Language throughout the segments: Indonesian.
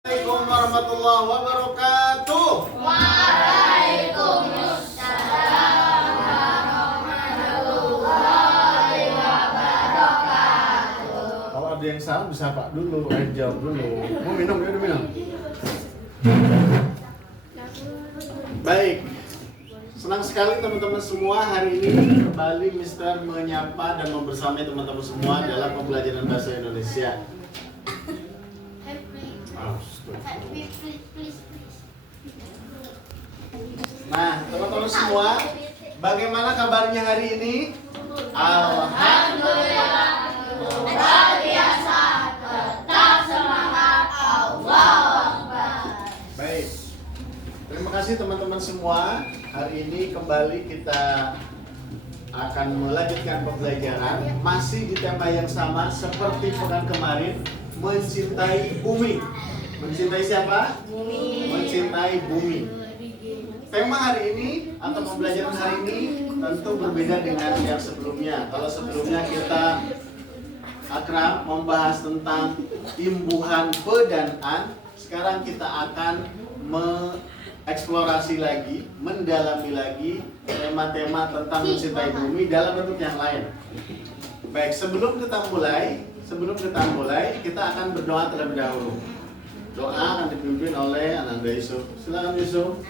Assalamualaikum warahmatullahi wabarakatuh. Waalaikumsalam warahmatullahi wabarakatuh. Kalau ada yang salah bisa Pak dulu, jawab dulu. Mau minum ya, udah minum. Baik. Senang sekali teman-teman semua, hari ini kembali Mister menyapa dan membersamai teman-teman semua dalam pembelajaran bahasa Indonesia. Nah, teman-teman semua, bagaimana kabarnya hari ini? Alhamdulillah, luar biasa, tetap semangat, Allahu Akbar. Baik. Terima kasih teman-teman semua. Hari ini kembali kita akan melanjutkan pembelajaran masih di tema yang sama seperti pekan kemarin, mencintai bumi. Mencintai siapa? Bumi. Mencintai bumi. Tema hari ini atau pembelajaran hari ini tentu berbeda dengan yang sebelumnya. Kalau sebelumnya kita akrab membahas tentang imbuhan pe dan an, sekarang kita akan mengeksplorasi lagi, mendalami lagi tema-tema tentang mencintai bumi dalam bentuk yang lain. Baik, sebelum kita mulai, kita akan berdoa terlebih dahulu. Doa akan dipimpin oleh Ananda Yusuf. Silakan Yusuf.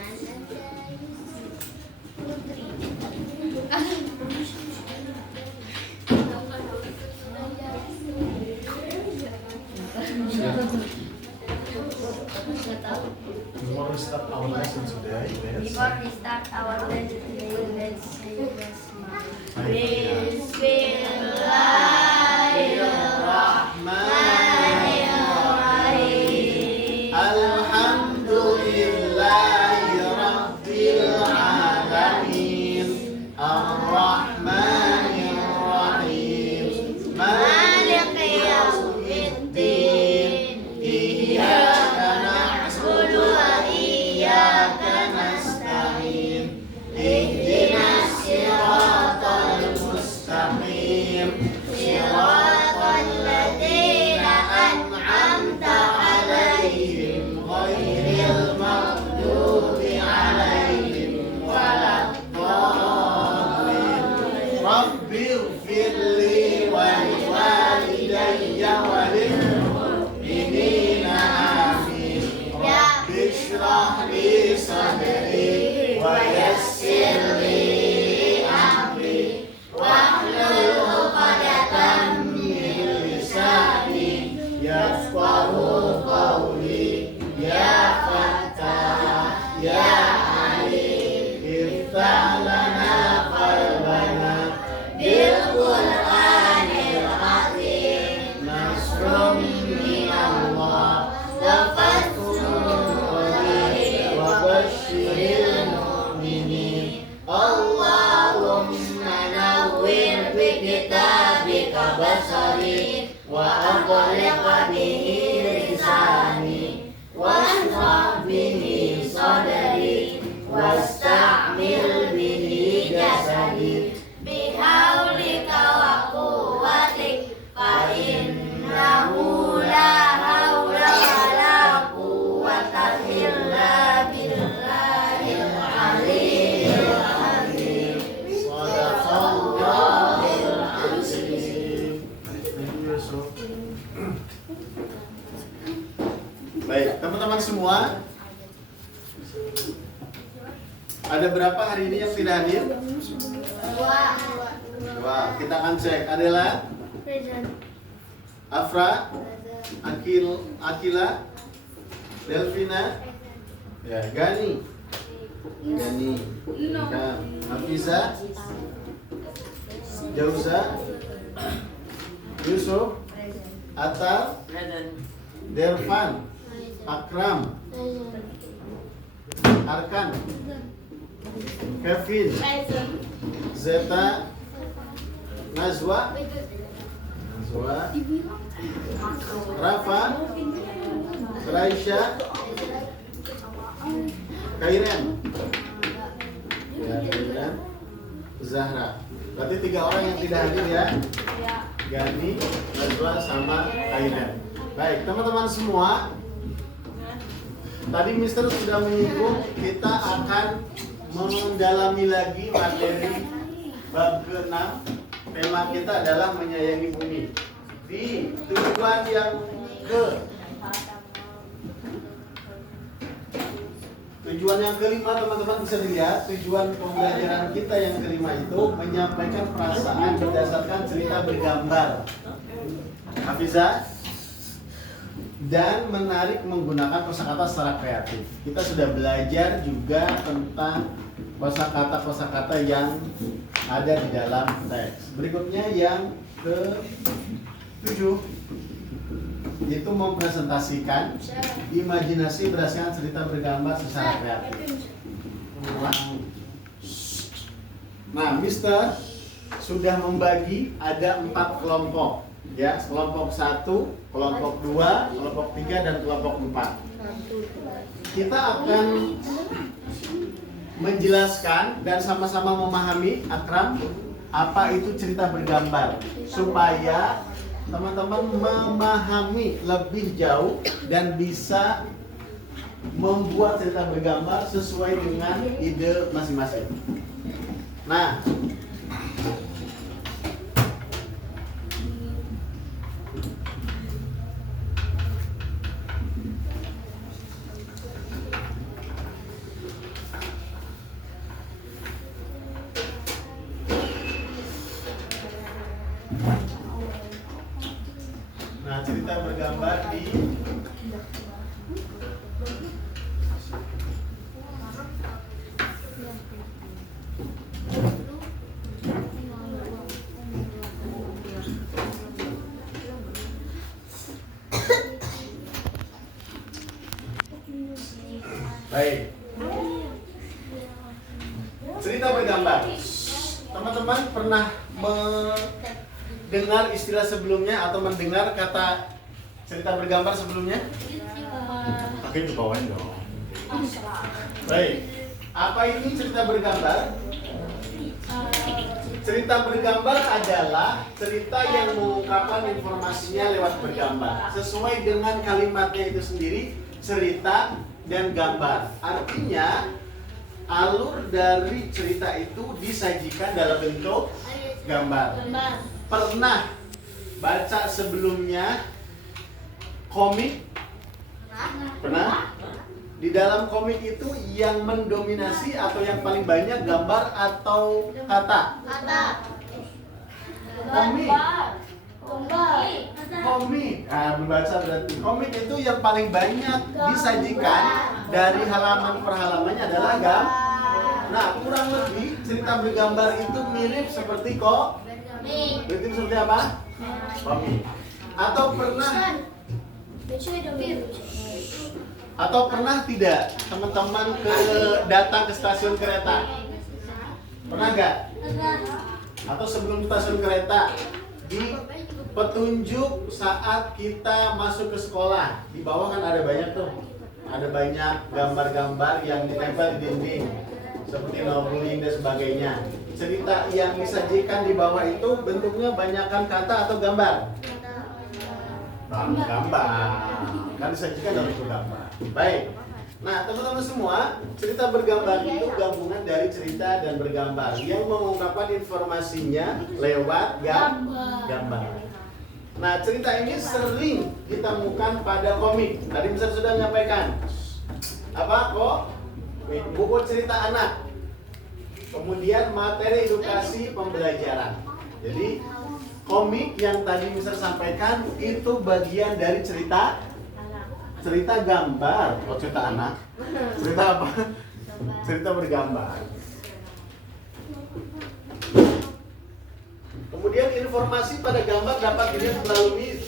Before we start our lesson today, Before we start our lesson today, let's say Bismillah. Bismillahirrahmanirrahim. Alhamdulillahi Rabbil Alamin, Ar-Rahmanir Rahim, Maliki Yawmiddin, Iyyaka na'budu wa iyyaka nasta'in, Ihdinas siratal mustaqim, siratal ladzina an'amta 'alaihim ghairil maghdubi 'alaihim waladdallin. Rabbighfirli wa liwalidayya wa lil mu'minina amin. Rabbi shrah li sadri wa yassir li amri wahlul 'uqdatam min lisani yafqahu qawli. Ya Fattah ya Alim, iftah lana qalbana bil Qur'anil azim, nasrum minallah wa fathun qarib wa basyiril mu'minin. Allahumma nawwir bi kitabika basari wa aqliq bihi lisani washrah bihi sadri wasta'mil bihi jasadi bihaulika wa quwwatik fa innahu la haula wa la quwwata illa billahil aliyyil azim. Shadaqallahul azim. Baik, teman-teman semua, ada berapa hari ini yang tidak hadir? Dua. Kita akan cek. Adalah Afra, Akila, Delvina, ya, Gani, ya, Hafiza, Jauza, Yusuf, Atal, Dervan, Akram, Arkan, Kevin, Zeta, Nazwa, Rafa, Raisha, Kairen, ya, Kairen, Zahra. Berarti 3 orang yang tidak hadir ya. Gani, Najwa, sama Kairen. Baik, teman-teman semua, Tadi Mister sudah menyinggung kita akan mendalami lagi materi bab ke-6. Tema kita adalah menyayangi bumi. Di tujuan yang kelima, teman-teman bisa dilihat tujuan pembelajaran kita yang kelima itu menyampaikan perasaan berdasarkan cerita bergambar. Hafizah, dan menarik menggunakan kosakata secara kreatif. Kita sudah belajar juga tentang kosakata-kosakata yang ada di dalam teks. Berikutnya yang ke-7 itu mempresentasikan imajinasi berdasarkan cerita bergambar secara kreatif. Nah, Mister sudah membagi ada 4 kelompok, ya, kelompok 1, kelompok 2, kelompok 3, dan kelompok 4. Kita akan menjelaskan dan sama-sama memahami, Akram, apa itu cerita bergambar, supaya teman-teman memahami lebih jauh dan bisa membuat cerita bergambar sesuai dengan ide masing-masing. Nah, cerita bergambar di baik. Cerita bergambar. Teman-teman pernah mendengar istilah sebelumnya atau mendengar kata cerita bergambar sebelumnya? Oke, dibawain dong. Baik. Apa ini cerita bergambar? Cerita bergambar adalah cerita yang mengungkapkan informasinya lewat bergambar. Sesuai dengan kalimatnya itu sendiri, cerita dan gambar. Artinya, alur dari cerita itu disajikan dalam bentuk gambar. Pernah baca sebelumnya komik? Pernah? Di dalam komik itu yang mendominasi atau yang paling banyak gambar atau kata? Komik. Komik. Nah, membaca berarti komik itu yang paling banyak disajikan dari halaman per halamannya adalah gambar. Nah, kurang lebih cerita bergambar itu mirip seperti berarti seperti apa? Komik. Atau pernah tidak teman-teman datang ke stasiun kereta? Pernah nggak? Atau sebelum stasiun kereta, di petunjuk saat kita masuk ke sekolah, di bawah kan ada banyak tuh, ada banyak gambar-gambar yang ditempel di dinding, seperti no bullying dan sebagainya. Cerita yang disajikan di bawah itu bentuknya banyakkan kata atau gambar? Gambar. Kan disajikan dalam bentuk gambar. Baik. Nah, teman-teman semua, cerita bergambar itu gabungan dari cerita dan bergambar yang mengungkapkan informasinya lewat gambar. Nah, cerita ini sering ditemukan pada komik. Tadi Mister sudah menyampaikan. Apa kok? Buku cerita anak. Kemudian materi edukasi pembelajaran. Jadi komik yang tadi Mister sampaikan itu bagian dari cerita gambar. Oh, cerita anak. Cerita apa? Cerita bergambar. Kemudian informasi pada gambar dapat dilihat melalui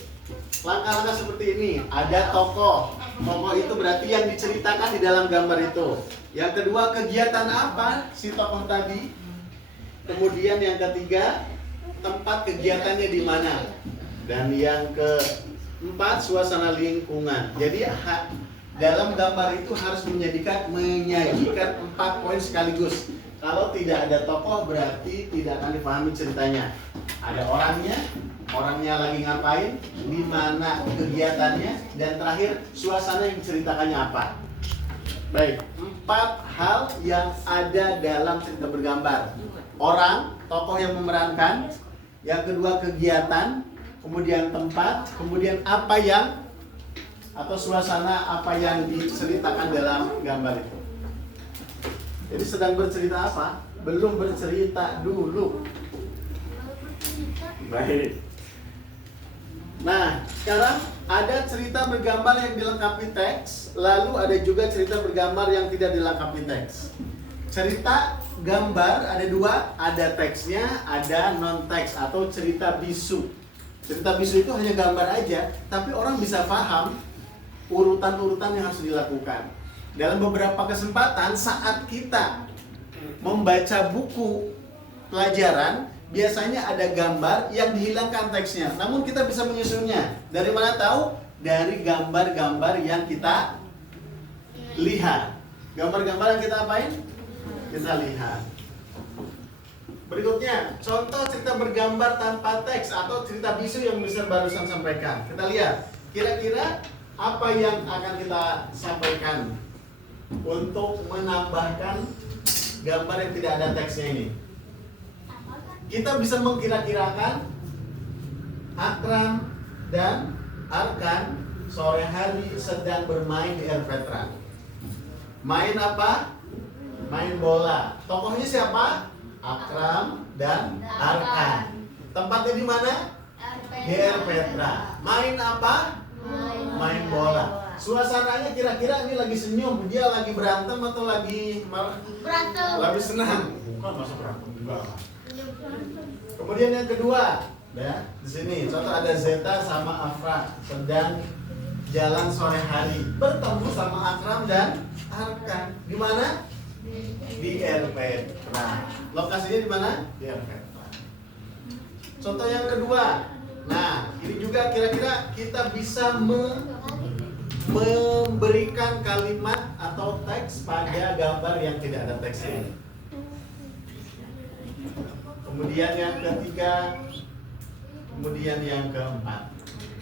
langkah-langkah seperti ini. Ada tokoh. Tokoh itu berarti yang diceritakan di dalam gambar itu. Yang kedua, kegiatan apa si tokoh tadi. Kemudian yang ketiga, tempat kegiatannya di mana. Dan yang keempat, suasana lingkungan. Jadi dalam gambar itu harus menyajikan 4 poin sekaligus. Kalau tidak ada tokoh berarti tidak akan dipahami ceritanya. Ada orangnya lagi ngapain, di mana kegiatannya, dan terakhir suasana yang diceritakannya apa. Baik, 4 hal yang ada dalam cerita bergambar. Orang, tokoh yang memerankan. Yang kedua kegiatan, kemudian tempat, kemudian apa yang atau suasana apa yang diceritakan dalam gambar itu. Jadi sedang bercerita apa? Belum bercerita dulu. Baik. Nah, sekarang ada cerita bergambar yang dilengkapi teks, lalu ada juga cerita bergambar yang tidak dilengkapi teks. Cerita gambar ada 2, ada teksnya, ada non teks atau cerita bisu. Cerita bisu itu hanya gambar aja, tapi orang bisa paham urutan-urutan yang harus dilakukan. Dalam beberapa kesempatan saat kita membaca buku pelajaran, biasanya ada gambar yang dihilangkan teksnya, namun kita bisa menyusunnya. Dari mana tahu? Dari gambar-gambar yang kita lihat. Gambar-gambar yang kita apain? Kita lihat. Berikutnya, contoh cerita bergambar tanpa teks atau cerita bisu yang Mister barusan sampaikan. Kita lihat, kira-kira apa yang akan kita sampaikan untuk menambahkan gambar yang tidak ada teksnya ini. Kita bisa mengkira-kirakan Akram dan Arkan sore hari sedang bermain di air veteran. Main apa? Main bola. Tokohnya siapa? Akram dan Arkan. Tempatnya di mana? Di air veteran. Main apa? Main bola. Suasananya kira-kira ini lagi senyum, dia lagi berantem atau lagi Berantem. lagi senang? Bukan, masa berantem enggak. Kemudian yang kedua, ya, di sini contoh ada Zeta sama Afra sedang jalan sore hari, bertemu sama Akram dan Arkan. Di mana? Di air veteran. Lokasinya di mana? Di air veteran. Contoh yang kedua. Nah, ini juga kira-kira kita bisa memberikan kalimat atau teks pada gambar yang tidak ada teksnya. Kemudian yang ketiga, kemudian yang keempat,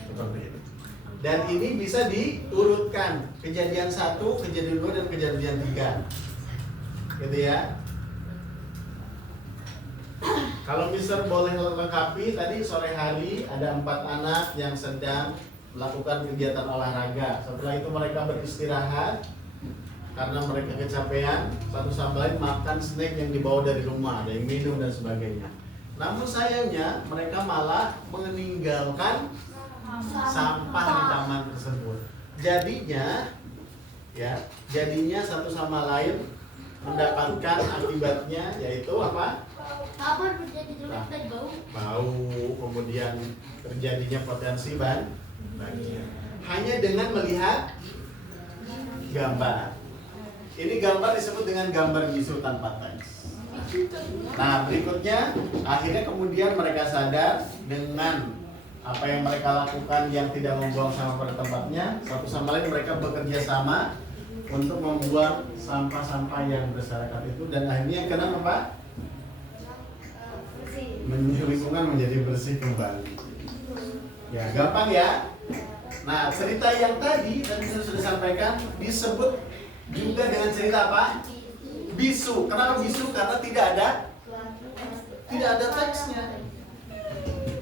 seperti ini. Dan ini bisa diurutkan kejadian 1, kejadian 2, dan kejadian 3, gitu ya. Kalau Mister boleh lengkapi, tadi sore hari ada 4 anak yang sedang melakukan kegiatan olahraga. Setelah itu mereka beristirahat karena mereka kecapean, satu sama lain makan snack yang dibawa dari rumah, ada yang minum dan sebagainya. Namun sayangnya mereka malah meninggalkan sampah di taman tersebut. Jadinya satu sama lain mendapatkan akibatnya, yaitu apa? Apa terjadi jelek dan bau? Bau, kemudian terjadinya potensi banjir. Hanya dengan melihat gambar. Ini gambar disebut dengan gambar bisu tanpa teks. Nah, berikutnya akhirnya kemudian mereka sadar dengan apa yang mereka lakukan yang tidak membuang sampah pada tempatnya. Satu sama lain mereka bekerja sama untuk membuang sampah-sampah yang berserakat itu, dan akhirnya kenapa Pak? Lingkungan menjadi bersih kembali. Ya, gampang ya. Nah, cerita yang tadi saya sudah sampaikan disebut juga dengan cerita apa? Bisu. Kenapa bisu? Karena tidak ada teksnya.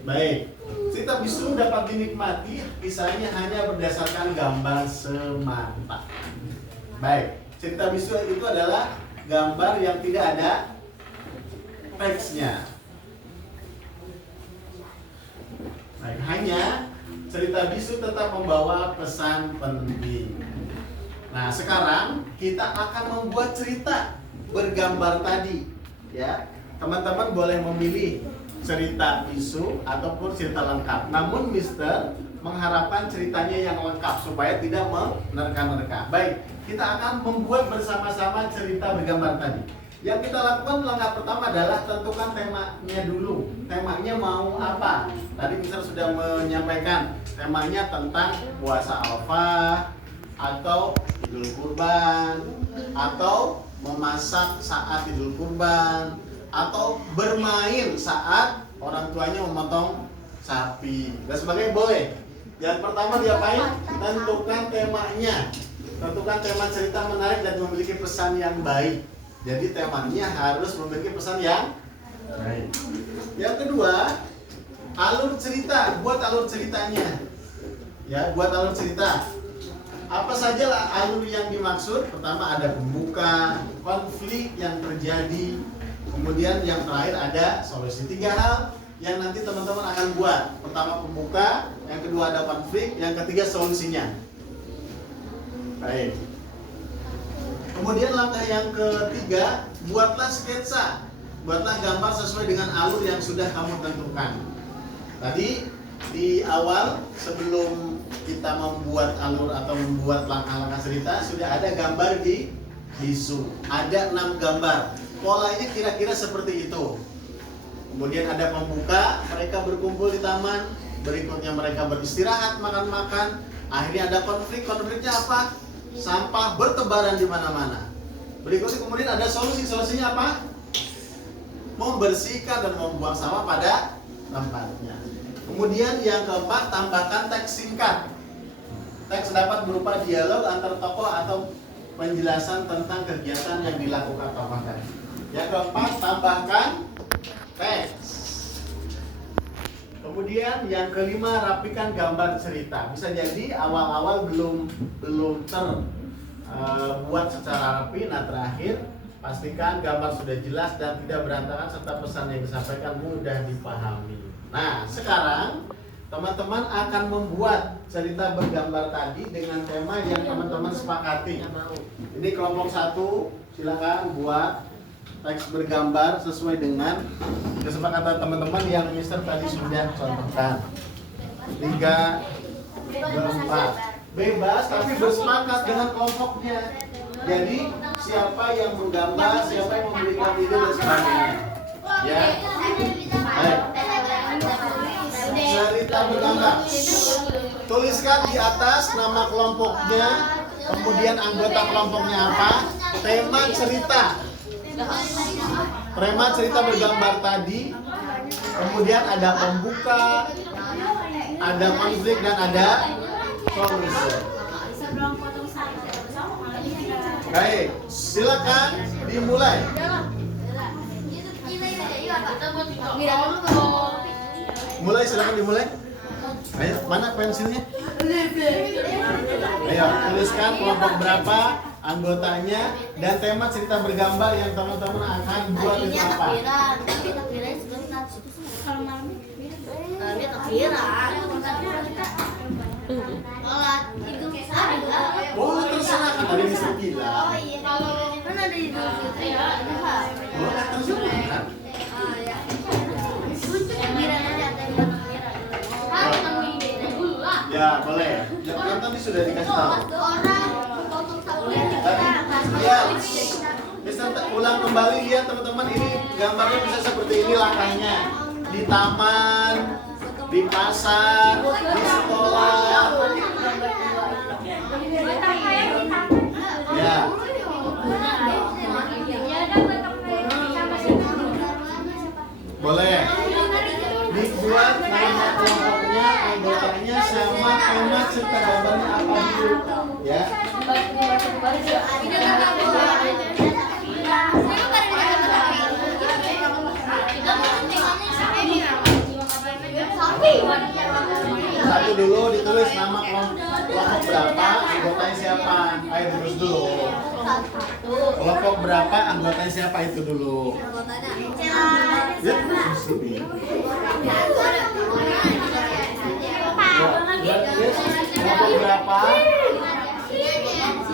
Baik. Cerita bisu dapat dinikmati kisahnya hanya berdasarkan gambar semata. Baik. Cerita bisu itu adalah gambar yang tidak ada teksnya. Baik, hanya cerita bisu tetap membawa pesan penting. Nah, sekarang kita akan membuat cerita bergambar tadi, ya. Teman-teman boleh memilih cerita bisu ataupun cerita lengkap. Namun Mister mengharapkan ceritanya yang lengkap supaya tidak menerka-nerka. Baik, kita akan membuat bersama-sama cerita bergambar tadi. Yang kita lakukan langkah pertama adalah tentukan temanya dulu. Temanya mau apa? Tadi Mister sudah menyampaikan temanya tentang puasa Arafah, atau Idul Kurban, atau memasak saat Idul Kurban, atau bermain saat orang tuanya memotong sapi dan sebagainya. Boleh. Yang pertama diapain? Tentukan temanya. Tentukan tema cerita menarik dan memiliki pesan yang baik. Jadi temanya harus memiliki pesan yang baik. Yang kedua, alur cerita. Buat alur ceritanya. Ya, buat alur cerita. Apa saja lah alur yang dimaksud? Pertama ada pembuka, konflik yang terjadi, kemudian yang terakhir ada solusi. 3 hal yang nanti teman-teman akan buat. Pertama pembuka, yang kedua ada konflik, yang ketiga solusinya. Baik. Kemudian langkah yang ketiga, buatlah sketsa. Buatlah gambar sesuai dengan alur yang sudah kamu tentukan. Tadi di awal sebelum kita membuat alur atau membuat langkah-langkah cerita sudah ada gambar di Zoom. Ada 6 gambar. Polanya kira-kira seperti itu. Kemudian ada pembuka, mereka berkumpul di taman. Berikutnya mereka beristirahat, makan-makan. Akhirnya ada konflik. Konfliknya apa? Sampah bertebaran di mana-mana. Berikutnya kemudian ada solusi. Solusinya apa? Membersihkan dan membuang sampah pada tempatnya. Kemudian yang keempat, tambahkan teks singkat. Teks dapat berupa dialog antar tokoh atau penjelasan tentang kegiatan yang dilakukan tokoh tadi. Yang keempat, tambahkan teks. Kemudian yang kelima, rapikan gambar cerita. Bisa jadi awal-awal belum terbuat secara rapi. Nah terakhir, pastikan gambar sudah jelas dan tidak berantakan serta pesan yang disampaikan mudah dipahami. Nah, sekarang teman-teman akan membuat cerita bergambar tadi dengan tema yang teman-teman sepakati. Ini kelompok 1, silakan buat teks bergambar sesuai dengan kesepakatan teman-teman yang Mister tadi sudah contohkan. 3, 4. Bebas tapi bersepakat dengan kelompoknya. Jadi siapa yang menggambar, siapa yang memberikan ide dan sebagainya. Ya. Baik. Cerita bergambar. Tuliskan di atas nama kelompoknya, kemudian anggota kelompoknya apa, tema cerita. Tema cerita bergambar tadi, kemudian ada pembuka, ada konflik dan ada solusi. Baik, silakan dimulai. Mulai, silakan dimulai. Ayo, mana pensilnya? Ayo, tuliskan kelompok berapa, anggotanya, dan tema cerita bergambar yang teman-teman akan buat itu apa? Boleh terserah, kan ada Mister Gila. Boleh terserah. Ya, boleh. Jangan tadi sudah dikasih tahu. Ya, bisa ulang kembali lihat teman-teman, ini gambarnya bisa seperti ini langkahnya. Di taman, di pasar, di sekolah. Ya. Boleh. Dibuat nama kelompoknya, anggotanya sama tema serta gambarnya apa dulu, ya. Satu dulu ditulis nama kelompok berapa, anggotanya siapa. Ayo terus dulu. Kelompok berapa, anggotanya siapa itu dulu. Ya, terus sini. Kelompok berapa?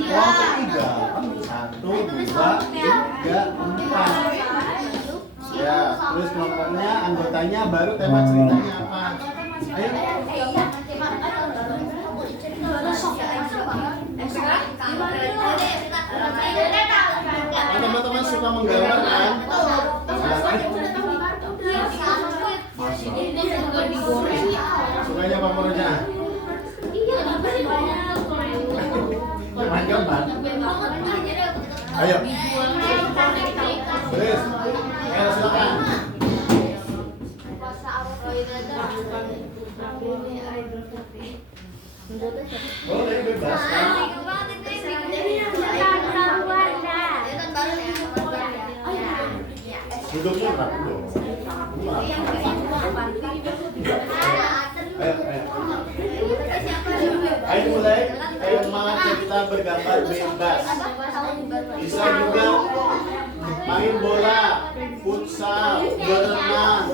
Kelompok 3. 1, 2, 3, 4. Ya, terus kelompoknya, anggotanya, baru tema ceritanya apa? Ayo. Teman-teman suka menggambar kan? Sukanya apa Poroja? Main gambar. Ayo. Terus. Ayo silakan. Boleh bebas kan? Duduknya rapi dong. Ayo, ayo. Ayo mulai. Ayo semangat kita bergambar bebas. Bisa juga main bola, futsal, berenang.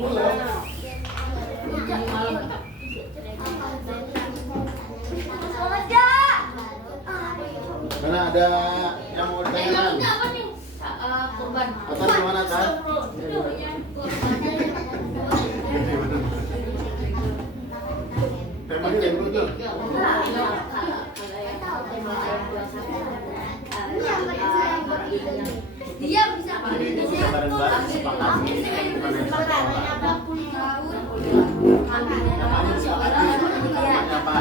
Boleh. Karena ada yang mau ditanyakan. Atau gimana kan? Temanya dari betul. Dia bisa Jadi itu bisa bareng-bareng sepakati. Namanya sepakati. Namanya apa?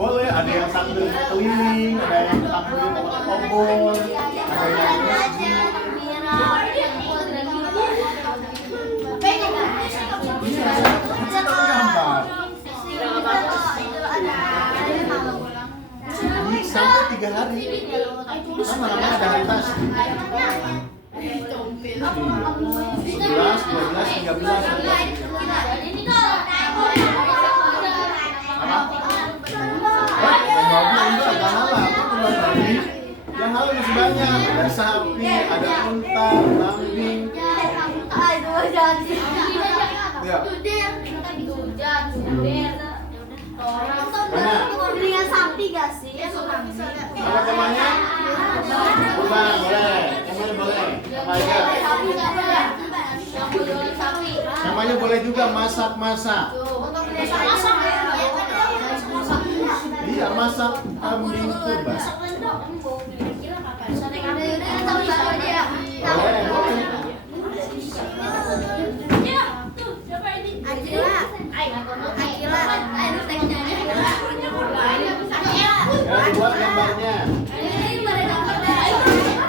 Boleh, ada yang sambil keliling, ada yang sambil obor, ada yang sampai 3 hari. Sama namanya ada hari tas. 11, 12, 13. Yang halal masih banyak. Ada sapi, ada unta, kambing. Ya. Dengan sapi gak sih? Apa temanya? Bukan, boleh. Temanya boleh. Apa aja? Namanya boleh juga masak-masak. Iya, masak kambing kurban. Boleh, boleh. Ya, dibuat gambarnya.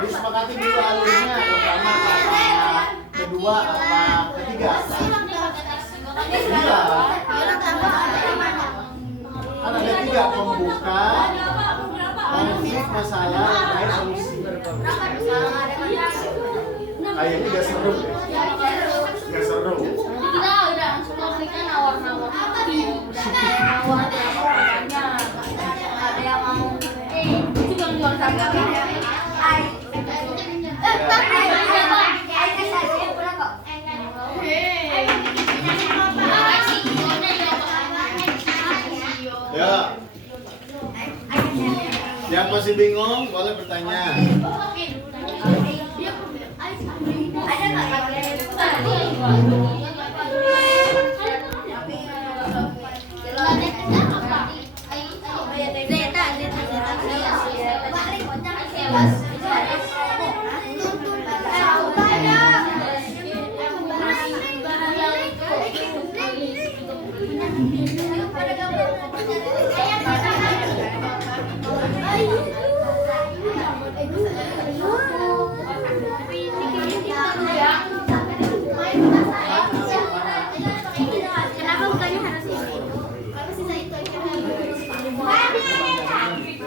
Disepakati dulu alurnya, pertama apa, kedua apa, ketiga apa. Iya. Kan ada 3, pembuka, konflik, masalah, dan solusi. Kayaknya gak seru deh. Gak seru. Kita udah semua kliknya nawar-nawar. Ada yang mau itu yang jual harga Ya. Yang masih bingung boleh bertanya. ada nggak kenapa bukannya harus ini? Kalau sisa itu aja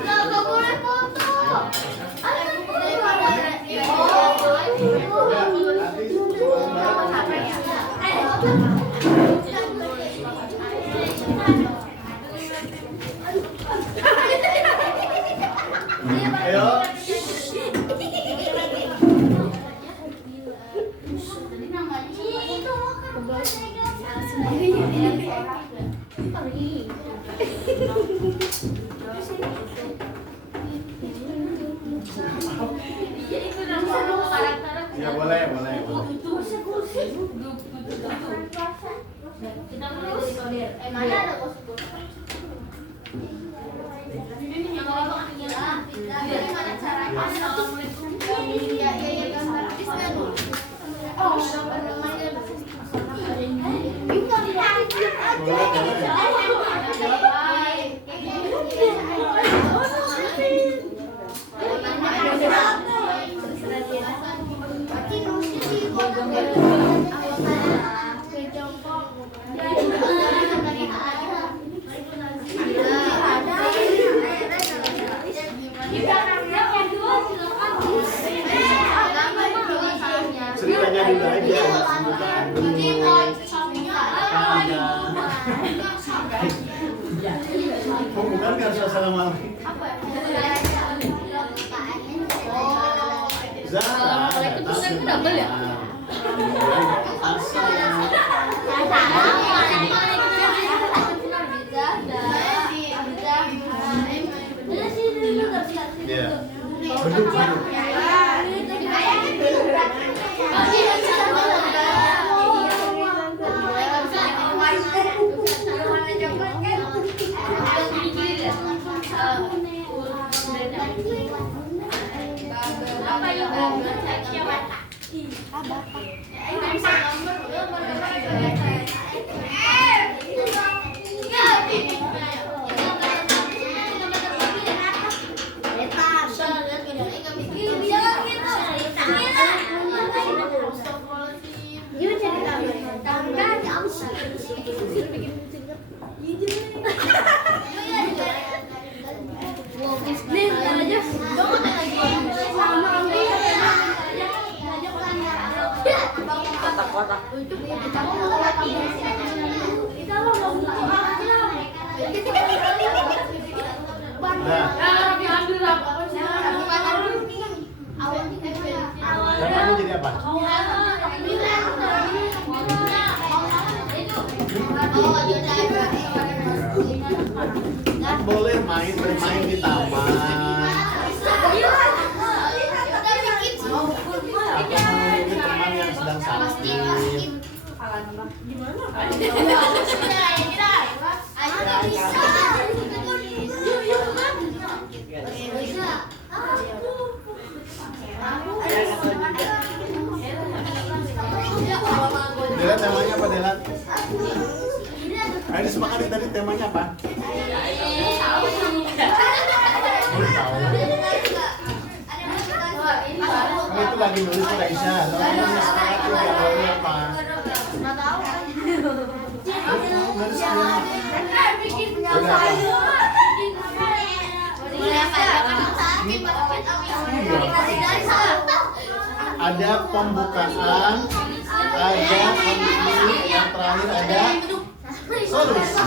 nggak boleh foto. Ayo. Ya boleh, boleh, boleh. Kita mulai dari kodir. Mana ada kos? Yang apa gimana caranya? Assalamualaikum. Iya, gambar habis kan? Oh, Iya, pembukaan dulu. Ada. Pembukaan kan harus assalamualaikum. Zara, Waalaikumsalam itu double ya? Iya. Beduk. Kotak-kotak. Nah, kamu jadi apa? Boleh bermain di taman. Atau mengunjungi teman yang sedang sakit. Dela, temanya apa, Dela? Ayo disepakati tadi temanya apa? Kamu itu lagi nulis kok Aisyah. Kamu disepakati gambarnya apa? Nulis ada pembukaan, ada kondisi, yang terakhir ada solusi.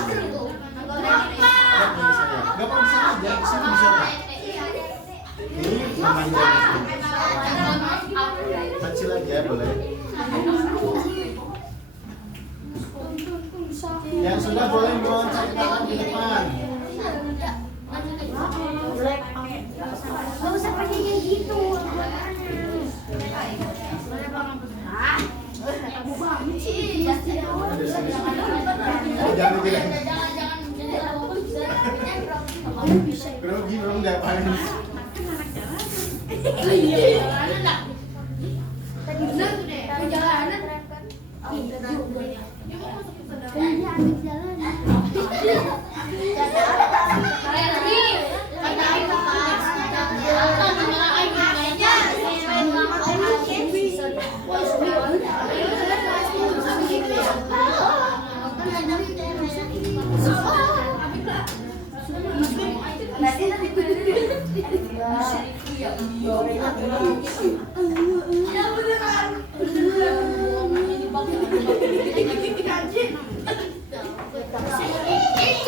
Gak perlu bisa aja, sini bisa nggak? Ini memanjang kecil aja boleh. Yang sudah boleh meloncat tangan di depan. Gak usah pakai kayak gitu. Jangan tidak. Grogi belum ngapain?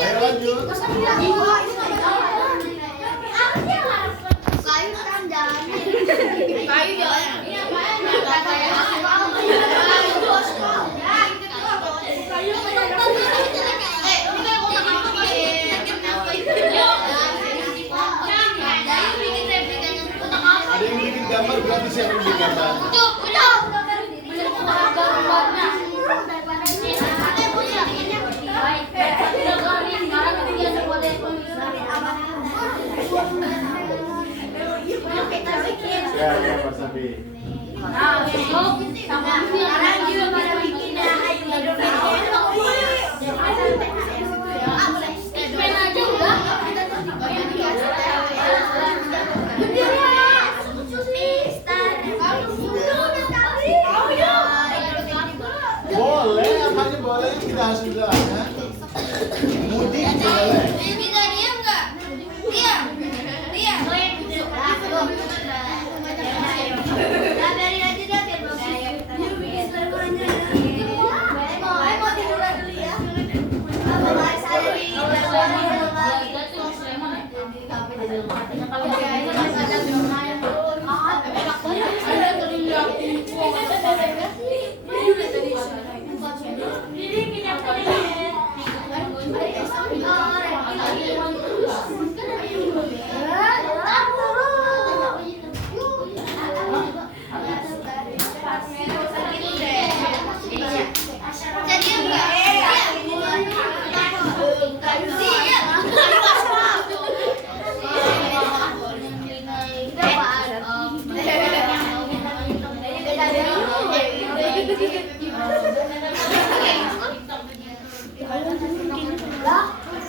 Ayo lanjut. Ada yang bikin gambar, berarti siapa yang bikin gambar? Ya, Pak Sabi. Boleh, apa aja boleh, tidak harus didoakan. Mudik boleh. Bisa diam nggak? Diam. Diam. Biarin aja dah biar bagus.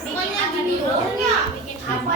Bukannya gini doang ya. Apa